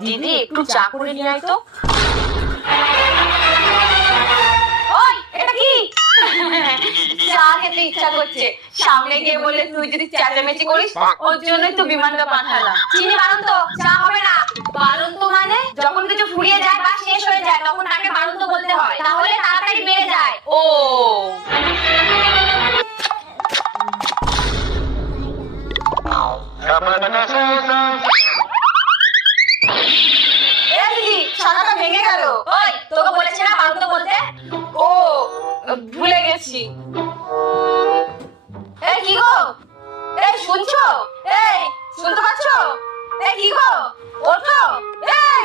দিদি একটু চা করে নিয়ে আয় তো। ওই এটা কি? চা খেতে ইচ্ছা করছে, সামনে গিয়ে বলে তুই যদি চেঁচামেচি করিস ওর জন্যই তো বিমানটা পাঠালাম। চিনি বারণ তো, চা হবে না। বারণ তো মানে যখন কিছু ফুরিয়ে যায় বা শেষ হয়ে যায় তখন তাকে বারণ তো বলতে হয়, তাহলে তাড়াতাড়ি বেড়ে যায়। ও দিদি ছানাটা ভেঙে গেল। ওই তোকে বলেছি না বারণ তো বলতে। ও ভুলে গেছি। এই কি গো, এই শুনছো? এই শুনতে পাচ্ছো? এই কি গো, ওঠো। এই